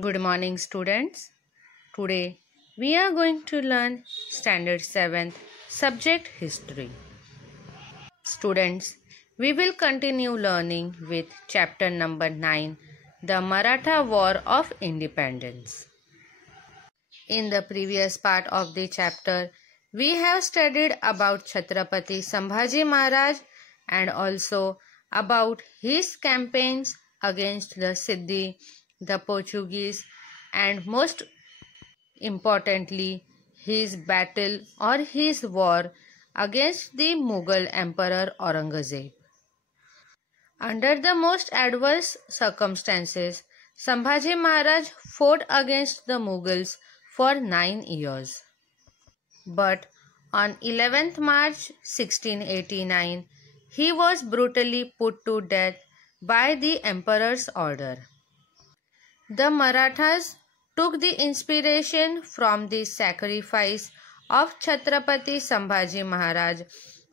Good morning, students. Today we are going to learn Standard 7th Subject History. Students, we will continue learning with chapter number 9, The Maratha War of Independence. In the previous part of the chapter, we have studied about Chhatrapati Sambhaji Maharaj and also about his campaigns against the Siddhi, the Portuguese, and most importantly, his battle or his war against the Mughal Emperor Aurangzeb. Under the most adverse circumstances, Sambhaji Maharaj fought against the Mughals for 9 years. But on 11th March 1689, he was brutally put to death by the emperor's order. The Marathas took the inspiration from the sacrifice of Chhatrapati Sambhaji Maharaj,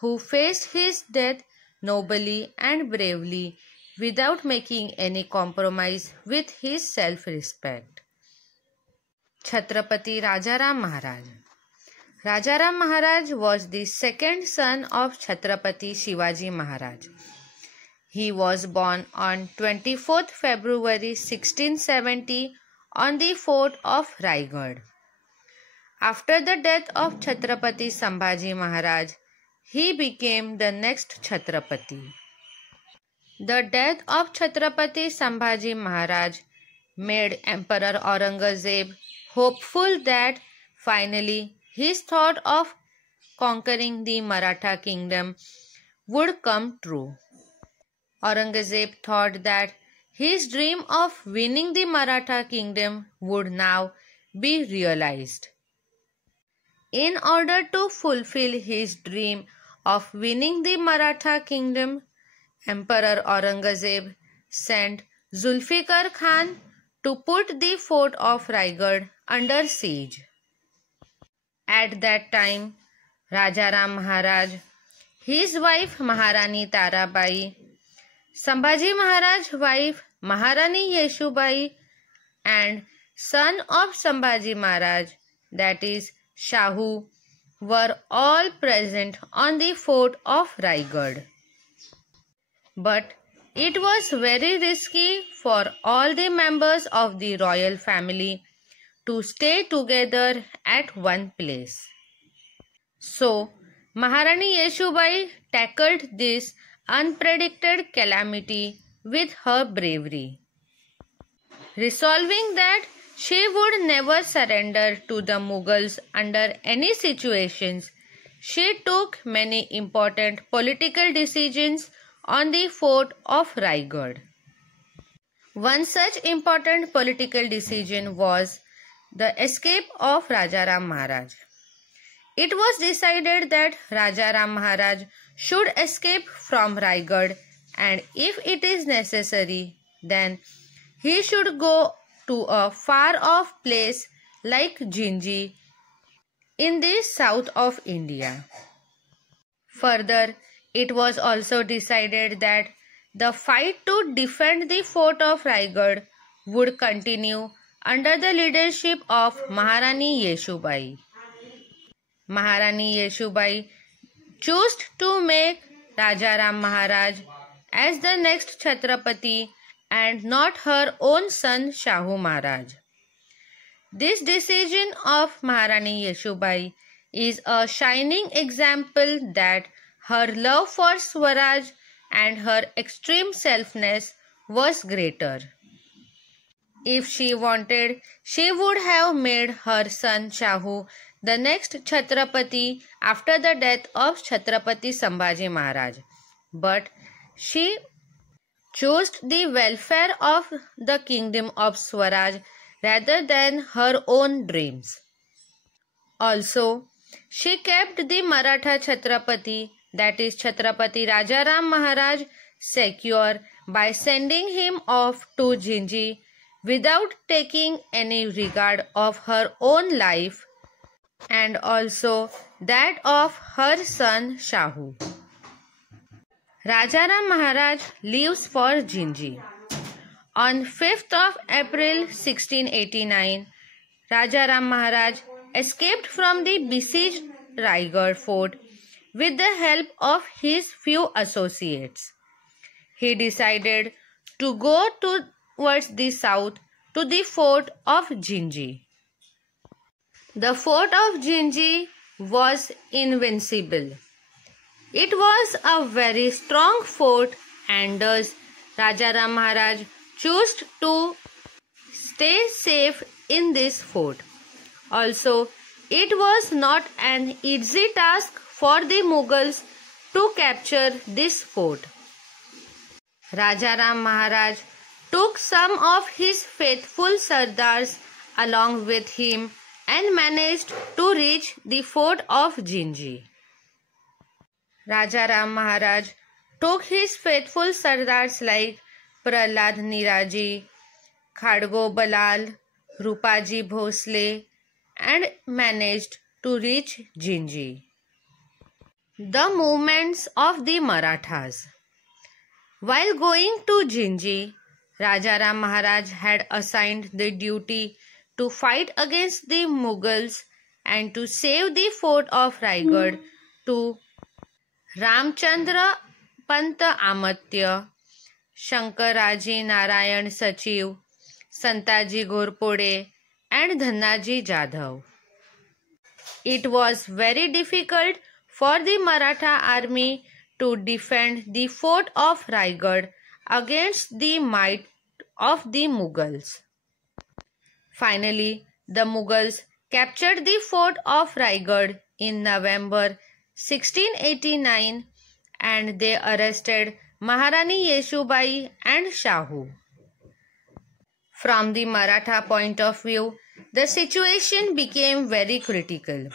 who faced his death nobly and bravely without making any compromise with his self-respect. Chhatrapati Rajaram Maharaj. Rajaram Maharaj was the second son of Chhatrapati Shivaji Maharaj. He was born on 24th February 1670 on the fort of Raigad. After the death of Chhatrapati Sambhaji Maharaj, he became the next Chhatrapati. The death of Chhatrapati Sambhaji Maharaj made Emperor Aurangzeb hopeful that finally his thought of conquering the Maratha kingdom would come true. Aurangzeb thought that his dream of winning the Maratha kingdom would now be realized. In order to fulfill his dream of winning the Maratha kingdom, Emperor Aurangzeb sent Zulfikar Khan to put the fort of Raigad under siege. At that time, Rajaram Maharaj, his wife Maharani Tarabai, Sambhaji Maharaj's wife Maharani Yeshubai, and son of Sambhaji Maharaj, that is Shahu, were all present on the fort of Raigad. But it was very risky for all the members of the royal family to stay together at one place. So, Maharani Yeshubai tackled this unpredicted calamity with her bravery. Resolving that she would never surrender to the Mughals under any situations, she took many important political decisions on the fort of Raigad. One such important political decision was the escape of Rajaram Maharaj. It was decided that Rajaram Maharaj should escape from Raigad, and if it is necessary, then he should go to a far-off place like Jinji in the south of India. Further, it was also decided that the fight to defend the fort of Raigad would continue under the leadership of Maharani Yeshubai. Maharani Yeshubai chose to make Rajaram Maharaj as the next Chhatrapati and not her own son Shahu Maharaj. This decision of Maharani Yeshubai is a shining example that her love for Swaraj and her extreme selfness was greater. If she wanted, she would have made her son Shahu the next Chhatrapati after the death of Chhatrapati Sambhaji Maharaj. But she chose the welfare of the kingdom of Swaraj rather than her own dreams. Also, she kept the Maratha Chhatrapati, that is Chhatrapati Rajaram Maharaj, secure by sending him off to Jinji without taking any regard of her own life and also that of her son Shahu. Rajaram Maharaj leaves for Jinji. On 5th of April 1689, Raja Ram Maharaj escaped from the besieged Raigad fort with the help of his few associates. He decided to go towards the south to the fort of Jinji. The fort of Jinji was invincible. It was a very strong fort, and thus Raja Ram Maharaj chose to stay safe in this fort. Also, it was not an easy task for the Mughals to capture this fort. Raja Ram Maharaj took some of his faithful Sardars along with him and managed to reach the fort of Jinji. Raja Ram Maharaj took his faithful Sardars like Prahlad Niraji, Khadgo Balal, Rupaji Bhosle and managed to reach Jinji. The movements of the Marathas. While going to Jinji, Raja Ram Maharaj had assigned the duty to fight against the Mughals and to save the fort of Raigad to Ramchandra Pant Amatya, Shankaraji Narayan Sachiv, Santaji Ghorpode and Dhannaji Jadhav. It was very difficult for the Maratha army to defend the fort of Raigad against the might of the Mughals. Finally, the Mughals captured the fort of Raigad in November 1689 and they arrested Maharani Yeshubai and Shahu. From the Maratha point of view, the situation became very critical.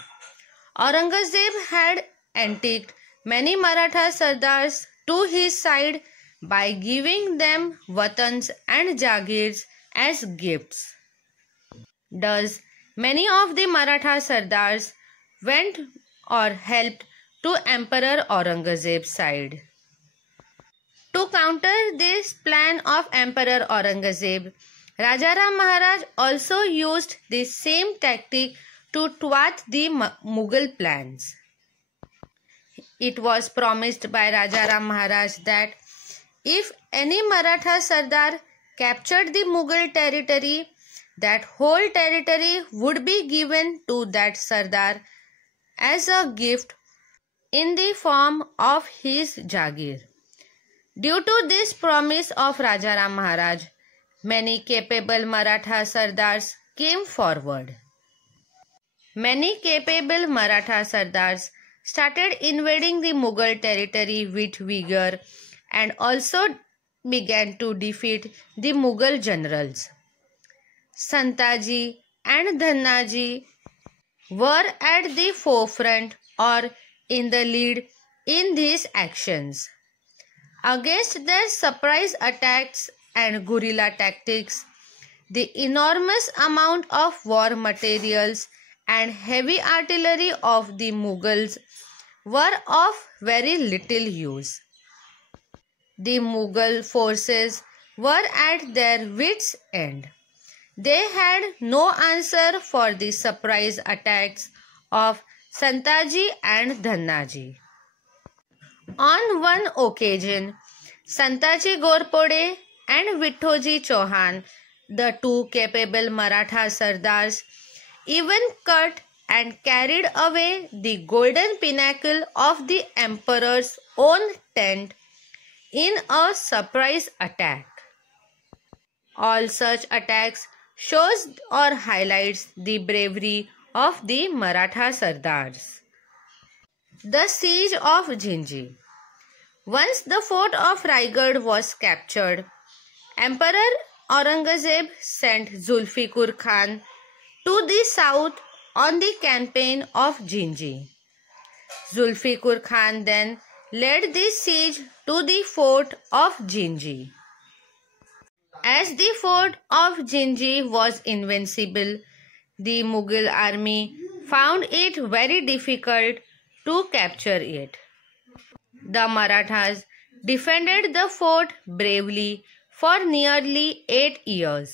Aurangzeb had enticed many Maratha Sardars to his side by giving them watans and jagirs as gifts. Thus, many of the Maratha Sardars went or helped to Emperor Aurangzeb's side. To counter this plan of Emperor Aurangzeb, Raja Ram Maharaj also used the same tactic to thwart the Mughal plans. It was promised by Raja Ram Maharaj that if any Maratha Sardar captured the Mughal territory, that whole territory would be given to that Sardar as a gift in the form of his Jagir. Due to this promise of Raja Ram Maharaj, many capable Maratha Sardars came forward. Many capable Maratha Sardars started invading the Mughal territory with vigor and also began to defeat the Mughal generals. Santaji and Dhannaji were at the forefront or in the lead in these actions. Against their surprise attacks and guerrilla tactics, the enormous amount of war materials and heavy artillery of the Mughals were of very little use. The Mughal forces were at their wits' end. They had no answer for the surprise attacks of Santaji and Dhannaji. On one occasion, Santaji Ghorpode and Vithoji Chauhan, the two capable Maratha Sardars, even cut and carried away the golden pinnacle of the emperor's own tent in a surprise attack. All such attacks shows or highlights the bravery of the Maratha Sardars. The siege of Jinji. Once the fort of Raigad was captured, Emperor Aurangzeb sent Zulfikar Khan to the south on the campaign of Jinji. Zulfikar Khan then led the siege to the fort of Jinji. As the fort of Jinji was invincible, the Mughal army found it very difficult to capture it. The Marathas defended the fort bravely for nearly 8 years.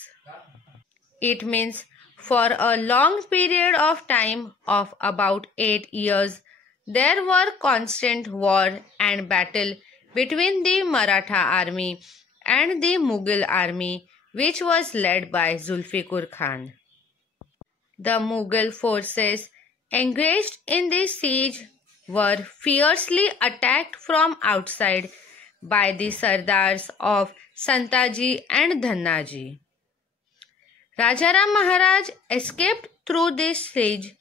It means for a long period of time of about 8 years, there were constant war and battle between the Maratha army and the Mughal army, which was led by Zulfikar Khan. The Mughal forces engaged in the siege were fiercely attacked from outside by the Sardars of Santaji and Dhannaji. Rajaram Maharaj escaped through this siege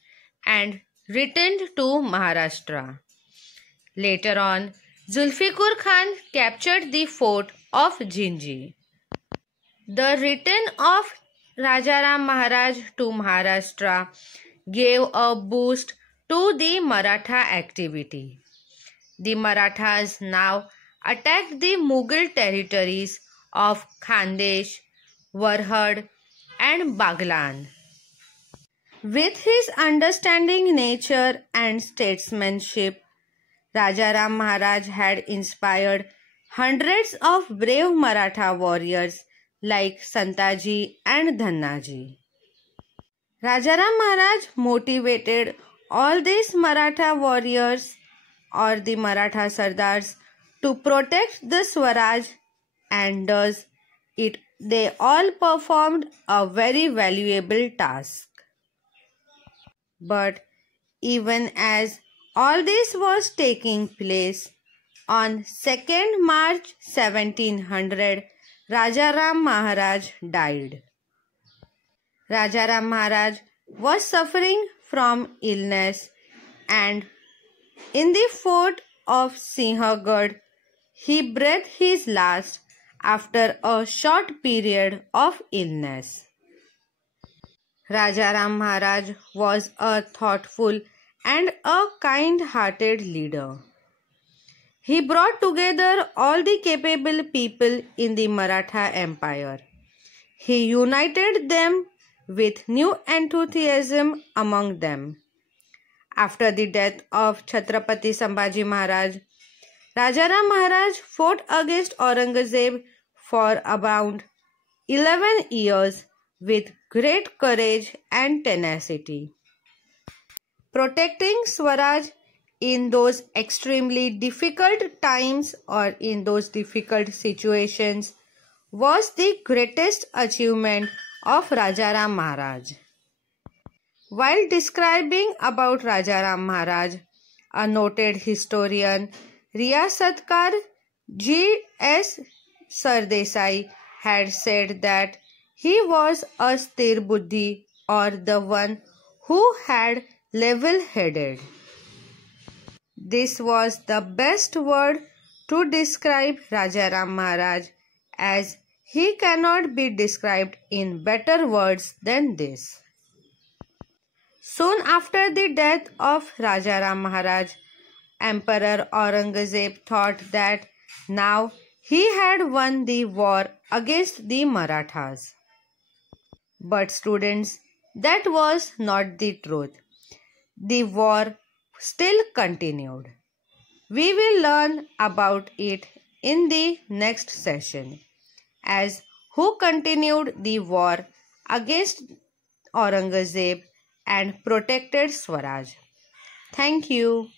and returned to Maharashtra. Later on, Zulfikar Khan captured the fort of Jinji. The return of Rajaram Maharaj to Maharashtra gave a boost to the Maratha activity. The Marathas now attacked the Mughal territories of Khandesh, Warhad and Baglan. With his understanding nature and statesmanship, Rajaram Maharaj had inspired hundreds of brave Maratha warriors like Santaji and Dhannaji. Rajaram Maharaj motivated all these Maratha warriors or the Maratha Sardars to protect the Swaraj, and thus they all performed a very valuable task. But even as all this was taking place, on 2nd March 1700, Rajaram Maharaj died. Rajaram Maharaj was suffering from illness, and in the fort of Sinhagad, he breathed his last after a short period of illness. Rajaram Maharaj was a thoughtful and a kind-hearted leader. He brought together all the capable people in the Maratha Empire. He united them with new enthusiasm among them. After the death of Chhatrapati Sambhaji Maharaj, Rajaram Maharaj fought against Aurangzeb for about 11 years with great courage and tenacity. Protecting Swaraj in those extremely difficult times or in those difficult situations was the greatest achievement of Rajaram Maharaj. While describing about Rajaram Maharaj, a noted historian, Riyasatkar G.S. Sardesai had said that he was a sthir buddhi, or the one who had level-headed. This was the best word to describe Rajaram Maharaj, as he cannot be described in better words than this. Soon after the death of Rajaram Maharaj, Emperor Aurangzeb thought that now he had won the war against the Marathas. But students, that was not the truth. The war still continued. We will learn about it in the next session, as who continued the war against Aurangzeb and protected Swaraj. Thank you.